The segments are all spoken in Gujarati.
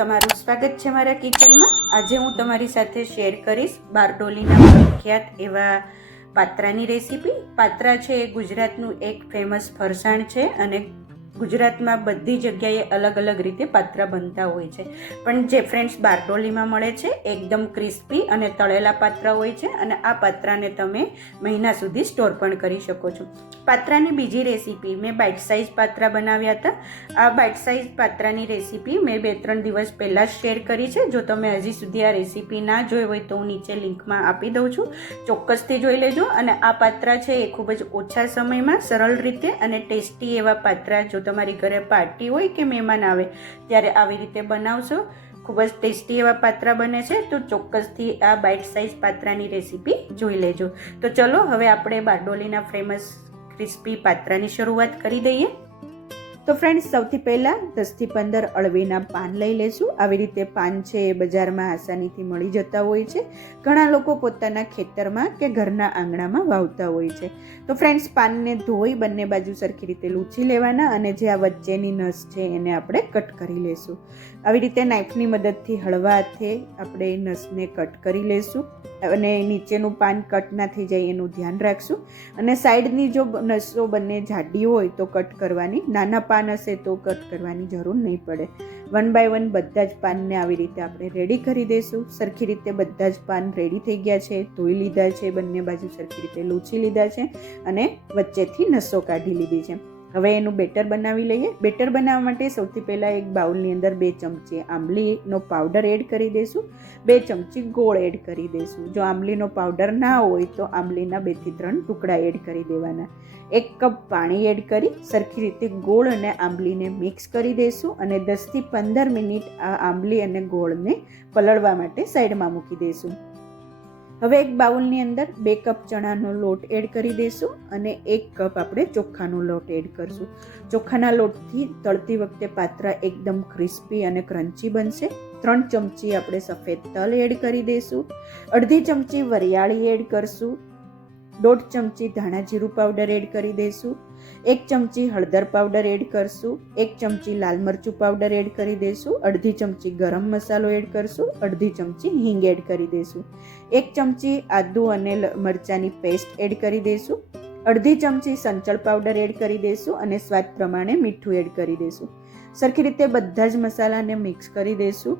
તમારું સ્વાગત છે મારા કિચનમાં। આજે હું તમારી સાથે શેર કરીશ બારડોલીના પ્રખ્યાત એવા પાત્રાની રેસીપી। પાત્રા છે એ ગુજરાતનું એક ફેમસ ફરસાણ છે અને ગુજરાતમાં બધી જગ્યાએ અલગ અલગ રીતે પાત્રા બનતા હોય છે, પણ જે ફ્રેન્ડ્સ બારડોલીમાં મળે છે એકદમ ક્રિસ્પી અને તળેલા પાત્રા હોય છે અને આ પાત્રાને તમે મહિના સુધી સ્ટોર પણ કરી શકો છો। પાત્રાની બીજી રેસીપી મેં બાઇટ સાઇઝ પાત્રા બનાવ્યા હતા। આ બાઇટ સાઇઝ પાત્રાની રેસીપી મેં 2-3 દિવસ પહેલાં જ શેર કરી છે। જો તમે હજી સુધી આ રેસીપી ના જોઈ હોય તો હું નીચે લિંકમાં આપી દઉં છું, ચોક્કસથી જોઈ લેજો। અને આ પાત્રા છે એ ખૂબ જ ઓછા સમયમાં સરળ રીતે અને ટેસ્ટી એવા પાત્રા જો તમારી ઘરે પાર્ટી હોય કે મહેમાન આવે ત્યારે આવી રીતે બનાવશો, ખૂબ જ ટેસ્ટી એવા પાત્રા બને છે। તો ચોક્કસથી આ બાઇટ સાઇઝ પાત્રાની રેસીપી જોઈ લેજો। તો ચલો હવે આપણે બારડોલીના ફેમસ ક્રિસ્પી પાત્રાની શરૂઆત કરી દઈએ। તો ફ્રેન્ડ્સ, સૌથી પહેલાં 10થી 15 અળવીના પાન લઈ લેશું। આવી રીતે પાન છે એ બજારમાં આસાનીથી મળી જતા હોય છે। ઘણા લોકો પોતાના ખેતરમાં કે ઘરના આંગણામાં વાવતા હોય છે। તો ફ્રેન્ડ્સ, પાનને ધોઈ બંને બાજુ સરખી રીતે લૂછી લેવાના અને જે આ વચ્ચેની નસ છે એને આપણે કટ કરી લેશું। આવી રીતે નાઇફની મદદથી હળવા હાથે આપણે નસને કટ કરી લેશું અને નીચેનું પાન કટ ના થઈ જાય એનું ધ્યાન રાખશું। અને સાઈડની જો નસો બંને જાડી હોય તો કટ કરવાની, નાના પાન હશે તો કટ કરવાની જરૂર નહીં પડે। 1 બાય 1 બધા જ પાનને આવી રીતે આપણે રેડી કરી દઈશું। સરખી રીતે બધા જ પાન રેડી થઈ ગયા છે, ધોઈ લીધા છે, બંને બાજુ સરખી રીતે લૂછી લીધા છે અને વચ્ચેથી નસો કાઢી લીધી છે। હવે એનું બેટર બનાવી લઈએ। બેટર બનાવવા માટે સૌથી પહેલાં એક બાઉલની અંદર 2 ચમચી આંબલીનો પાવડર એડ કરી દઈશું, 2 ચમચી ગોળ એડ કરી દઈશું। જો આંબલીનો પાવડર ના હોય તો આંબલીના 2 થી 3 ટુકડા એડ કરી દેવાના। 1 કપ પાણી એડ કરી સરખી રીતે ગોળ અને આંબલીને મિક્સ કરી દઈશું અને 10 થી 15 મિનિટ આ આંબલી અને ગોળને પલળવા માટે સાઈડમાં મૂકી દઈશું। હવે એક બાઉલની અંદર 2 કપ ચણાનો લોટ એડ કરી દઈશું અને 1 કપ આપણે ચોખાનો લોટ એડ કરશું। ચોખાના લોટથી તળતી વખતે પાત્રા એકદમ ક્રિસ્પી અને ક્રન્ચી બનશે। 3 ચમચી આપણે સફેદ તલ એડ કરી દઈશું, અડધી ચમચી વરિયાળી એડ કરશું, 1.5 ચમચી ધાણા જીરું પાવડર એડ કરી દઈશું, 1 ચમચી હળદર પાવડર એડ કરશું, 1 ચમચી લાલ મરચું પાવડર એડ કરી દઈશું, અડધી ચમચી ગરમ મસાલો એડ કરશું, અડધી ચમચી હિંગ એડ કરી દઈશું, 1 ચમચી આદુ અને મરચાંની પેસ્ટ એડ કરી દઈશું, અડધી ચમચી સંચળ પાવડર એડ કરી દઈશું અને સ્વાદ પ્રમાણે મીઠું એડ કરી દઈશું। સરખી રીતે બધા જ મસાલાને મિક્સ કરી દઈશું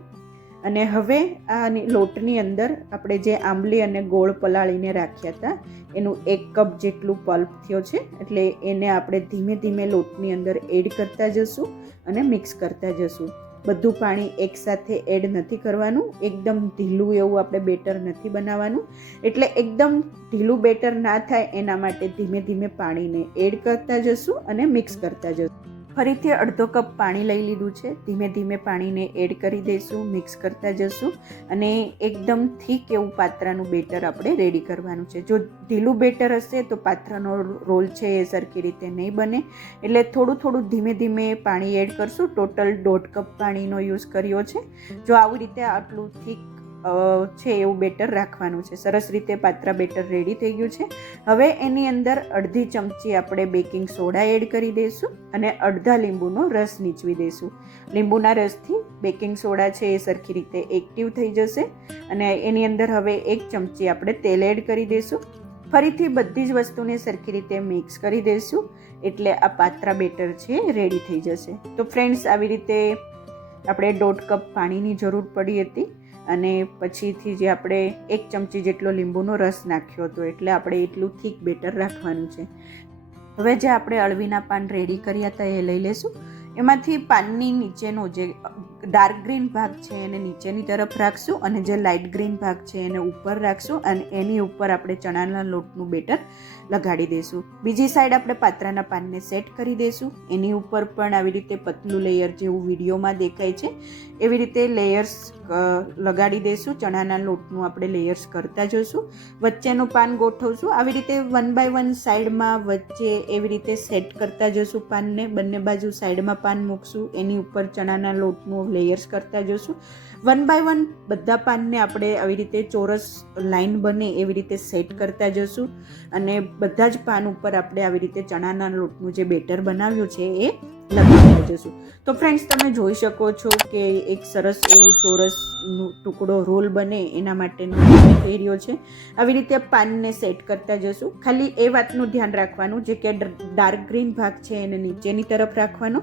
અને હવે આ લોટની અંદર આપણે જે આંબલી અને ગોળ પલાળીને રાખ્યા હતા એનું 1 કપ જેટલું પલ્પ થયો છે, એટલે એને આપણે ધીમે ધીમે લોટની અંદર એડ કરતા જશું અને મિક્સ કરતા જશું। બધું પાણી એકસાથે એડ નથી કરવાનું, એકદમ ઢીલું એવું આપણે બેટર નથી બનાવવાનું, એટલે એકદમ ઢીલું બેટર ના થાય એના માટે ધીમે ધીમે પાણીને એડ કરતા જશું અને મિક્સ કરતા જશું। ફરીથી અડધો કપ પાણી લઈ લીધું છે, ધીમે ધીમે પાણીને એડ કરી દઈશું, મિક્સ કરતા જશું અને એકદમ થીક એવું પાત્રાનું બેટર આપણે રેડી કરવાનું છે। જો ઢીલું બેટર હશે તો પાત્રાનો રોલ છે એ સરખી રીતે નહીં બને, એટલે થોડું થોડું ધીમે ધીમે પાણી એડ કરશું। ટોટલ 1.5 કપ પાણીનો યુઝ કર્યો છે। જો આવી રીતે આટલું થીક છે એવું બેટર રાખવાનું છે। સરસ રીતે પાત્રા બેટર રેડી થઈ ગયું છે। હવે એની અંદર અડધી ચમચી આપણે બેકિંગ સોડા એડ કરી દઈશું અને અડધા લીંબુનો રસ નીચવી દઈશું। લીંબુના રસથી બેકિંગ સોડા છે એ સરખી રીતે એક્ટિવ થઈ જશે અને એની અંદર હવે 1 ચમચી આપણે તેલ એડ કરી દઈશું। ફરીથી બધી જ વસ્તુને સરખી રીતે મિક્સ કરી દઈશું એટલે આ પાત્રા બેટર છે રેડી થઈ જશે। તો ફ્રેન્ડ્સ, આવી રીતે આપણે 1.5 કપ પાણીની જરૂર પડી હતી અને પછીથી જે આપણે 1 ચમચી જેટલો લીંબુનો રસ નાખ્યો હતો, એટલે આપણે એટલું થીક બેટર રાખવાનું છે। હવે જે આપણે અળવીના પાન રેડી કર્યા હતા એ લઈ લેશું। એમાંથી પાનની નીચેનો જે ડાર્ક ગ્રીન ભાગ છે એને નીચેની તરફ રાખશું અને જે લાઇટ ગ્રીન ભાગ છે એને ઉપર રાખશું અને એની ઉપર આપણે ચણાના લોટનું બેટર લગાડી દઈશું। બીજી સાઈડ આપણે પાત્રાના પાનને સેટ કરી દઈશું। એની ઉપર પણ આવી રીતે પતલું લેયર જેવું વિડીયોમાં દેખાય છે એવી રીતે લેયર્સ લગાડી દઈશું। ચણાના લોટનું આપણે લેયર્સ કરતા જઈશું, વચ્ચેનું પાન ગોઠવશું, આવી રીતે 1 બાય 1 સાઈડમાં વચ્ચે એવી રીતે સેટ કરતા જઈશું પાનને, બંને બાજુ સાઈડમાં પાન મૂકશું, એની ઉપર ચણાના લોટનું લેયર્સ કરતા જઈશું। 1 બાય 1 બધા પાનને આપણે આવી રીતે ચોરસ લાઈન બને એવી રીતે સેટ કરતા જશું અને બધા જ પાન ઉપર આપણે આવી રીતે ચણાના લોટનું જે બેટર બનાવ્યું છે એ લગાવતા જશું. તો ફ્રેન્ડ્સ, તમે જોઈ શકો છો કે એક સરસ એવું ચોરસનું ટુકડો રોલ બને એના માટેનો થઈ રહ્યો છે. આવી રીતે પાનને સેટ કરતા જશું. ખાલી એ વાતનું ધ્યાન રાખવાનું, જે કે ડાર્ક ગ્રીન ભાગ છે એને નીચેની તરફ રાખવાનો,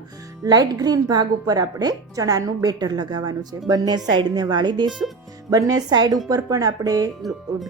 લાઇટ ગ્રીન ભાગ ઉપર આપણે ચણાનું બેટર લગાવવાનું છે. બંને સાઈડને વાળી દઈશું. બંને સાઈડ ઉપર પણ આપણે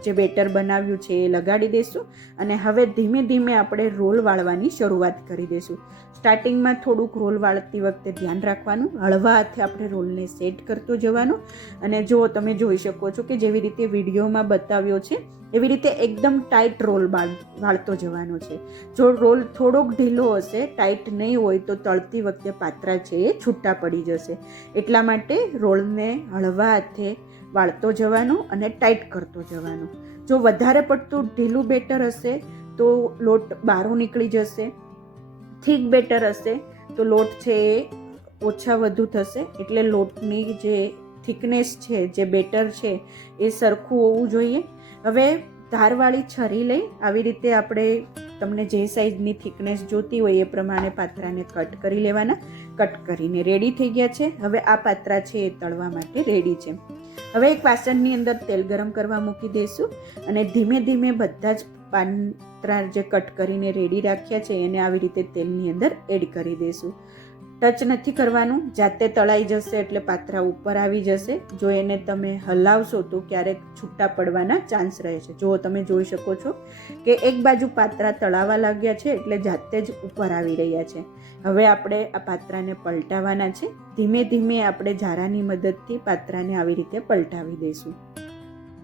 જે બેટર બનાવ્યું છે એ લગાડી દઈશું અને હવે ધીમે ધીમે આપણે રોલ વાળવાની શરૂઆત કરી દઈશું. સ્ટાર્ટિંગમાં થોડુંક રોલ વાળતી વખતે ધ્યાન રાખવાનું, હળવા હાથે આપણે રોલને સેટ કરતો જવાનું અને જો તમે જોઈ શકો છો કે જેવી રીતે વિડીયોમાં બતાવ્યો છે એવી રીતે એકદમ ટાઈટ રોલ વાળતો જવાનો છે. જો રોલ થોડોક ઢીલો હશે, ટાઈટ નહીં હોય તો તળતી વખતે પાત્રા છે એ છૂટા પડી જશે. એટલા માટે રોલને હળવા હાથે વાળતો જવાનો અને ટાઈટ કરતો જવાનો. જો વધારે પડતું ઢીલું બેટર હશે તો લોટ બહારું નીકળી જશે, થીક બેટર હશે તો લોટ છે એ ઓછા વધુ થશે. એટલે લોટની જે થિકનેસ છે, જે બેટર છે એ સરખું હોવું જોઈએ. હવે ધારવાળી છરી લઈ આવી રીતે આપણે તમને જે સાઈઝની થિકનેસ જોતી હોય એ પ્રમાણે પાત્રાને કટ કરી લેવાના. કટ કરીને રેડી થઈ ગયા છે. હવે આ પાત્રા છે એ તળવા માટે રેડી છે. હવે એક વાસણની અંદર તેલ ગરમ કરવા મૂકી દઈશું અને ધીમે ધીમે બધા જ પાત્રા જે કટ કરીને રેડી રાખ્યા છે એને આવી રીતે તેલની અંદર એડ કરી દઈશું. ટચ નથી કરવાનું, જાતે તળાઈ જશે એટલે પાત્રા ઉપર આવી જશે. જો એને તમે હલાવશો તો ક્યારેક છૂટા પડવાના ચાન્સ રહે છે. જો તમે જોઈ શકો છો કે એક બાજુ પાત્રા તળાવા લાગ્યા છે એટલે જાતે જ ઉપર આવી રહ્યા છે. હવે આપણે આ પાત્રાને પલટાવવાના છે. ધીમે ધીમે આપણે જારાની મદદથી પાત્રાને આવી રીતે પલટાવી દઈશું.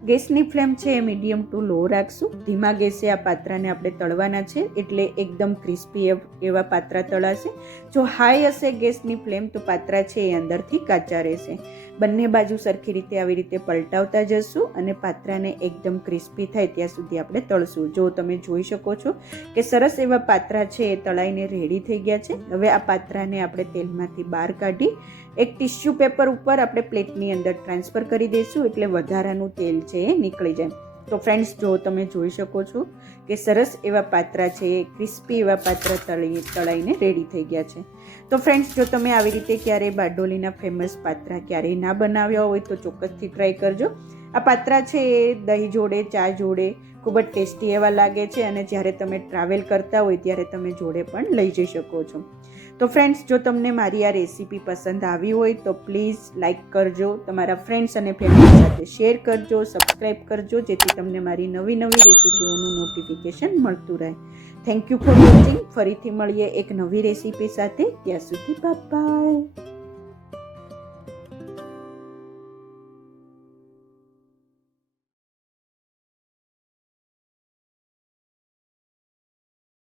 ગેસની ફ્લેમ છે એ મીડિયમ ટુ લો રાખશું. ધીમા ગેસે આ પાત્રાને આપણે તળવાના છે એટલે એકદમ ક્રિસ્પી એવા પાત્રા તળાશે. જો હાઈ હશે ગેસની ફ્લેમ તો પાત્રા છે એ અંદરથી કાચા રહેશે. બંને બાજુ સરખી રીતે આવી રીતે પલટાવતા જશું અને પાત્રાને એકદમ ક્રિસ્પી થાય ત્યાં સુધી આપણે તળશું. જો તમે જોઈ શકો છો કે સરસ એવા પાત્રા છે એ તળાઈને રેડી થઈ ગયા છે. હવે આ પાત્રાને આપણે તેલમાંથી બહાર કાઢી એક ટિશ્યુ પેપર ઉપર આપણે પ્લેટની અંદર ટ્રાન્સફર કરી દઈશું એટલે વધારાનું તેલ છે એ નીકળી જાય. તો ફ્રેન્ડ્સ, જો તમે જોઈ શકો છો કે સરસ એવા પાત્રા છે એ ક્રિસ્પી એવા પાત્રા તળાઈને રેડી થઈ ગયા છે. તો ફ્રેન્ડ્સ, જો તમે આવી રીતે ક્યારેય બારડોલીના ફેમસ પાત્રા ક્યારેય ના બનાવ્યા હોય તો ચોક્કસથી ટ્રાય કરજો. આ પાત્રા છે એ દહીં જોડે, ચા જોડે ખૂબ જ ટેસ્ટી એવા લાગે છે અને જ્યારે તમે ટ્રાવેલ કરતા હોય ત્યારે તમે જોડે પણ લઈ જઈ શકો છો. તો ફ્રેન્ડ્સ, જો તમને મારી આ રેસીપી પસંદ આવી હોય તો પ્લીઝ લાઇક કરજો, તમારા ફ્રેન્ડ્સ અને ફેમિલી સાથે શેર કરજો, સબસ્ક્રાઈબ કરજો જેથી તમને મારી નવી નવી રેસીપીઓનું નોટિફિકેશન મળતું રહે. Thank you for watching. ફરીથી મળીએ એક નવી રેસીપી સાથે. ત્યાં સુધી બાય બાય.